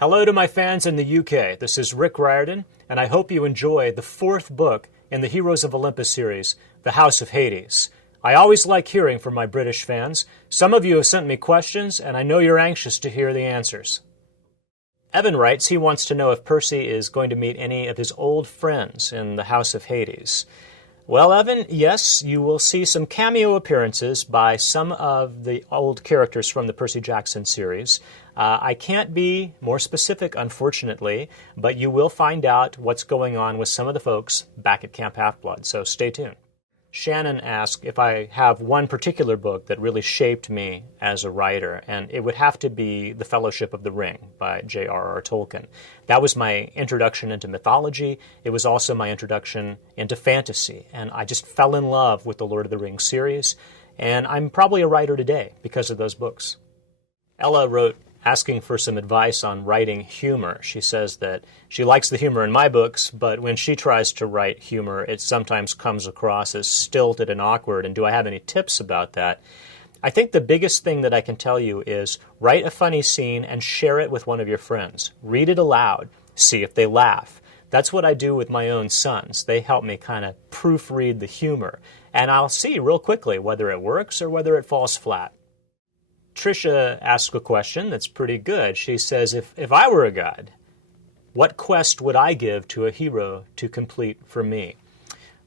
Hello to my fans in the UK. This is Rick Riordan, and I hope you enjoy the fourth book in the Heroes of Olympus series, The House of Hades. I always like hearing from my British fans. Some of you have sent me questions, and I know you're anxious to hear the answers. Evan writes he wants to know if Percy is going to meet any of his old friends in the House of Hades. Well, Evan, yes, you will see some cameo appearances by some of the old characters from the Percy Jackson series. I can't be more specific, unfortunately, but you will find out what's going on with some of the folks back at Camp Half-Blood, so stay tuned. Shannon asked if I have one particular book that really shaped me as a writer, and it would have to be The Fellowship of the Ring by J.R.R. Tolkien. That was my introduction into mythology. It was also my introduction into fantasy, and I just fell in love with the Lord of the Rings series, and I'm probably a writer today because of those books. Ella wrote asking for some advice on writing humor. She says that she likes the humor in my books, but when she tries to write humor, it sometimes comes across as stilted and awkward, and do I have any tips about that? I think the biggest thing that I can tell you is write a funny scene and share it with one of your friends. Read it aloud. See if they laugh. That's what I do with my own sons. They help me kind of proofread the humor, and I'll see real quickly whether it works or whether it falls flat. Tricia asked a question that's pretty good. She says, if I were a god, what quest would I give to a hero to complete for me?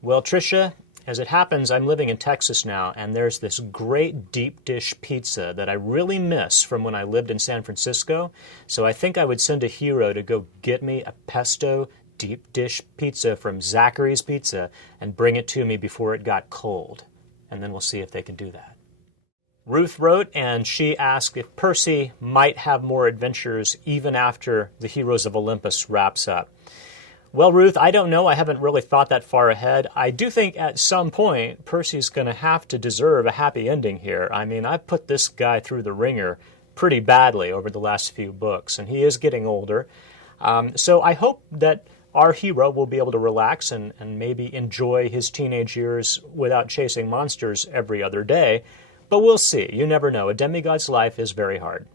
Well, Tricia, as it happens, I'm living in Texas now, and there's this great deep dish pizza that I really miss from when I lived in San Francisco. So I think I would send a hero to go get me a pesto deep dish pizza from Zachary's Pizza and bring it to me before it got cold. And then we'll see if they can do that. Ruth wrote, and she asked if Percy might have more adventures even after the Heroes of Olympus wraps up. Well, Ruth, I don't know. I haven't really thought that far ahead. I do think at some point Percy's going to have to deserve a happy ending here. I mean, I've put this guy through the ringer pretty badly over the last few books, and he is getting older. So I hope that our hero will be able to relax and maybe enjoy his teenage years without chasing monsters every other day. But we'll see. You never know. A demigod's life is very hard.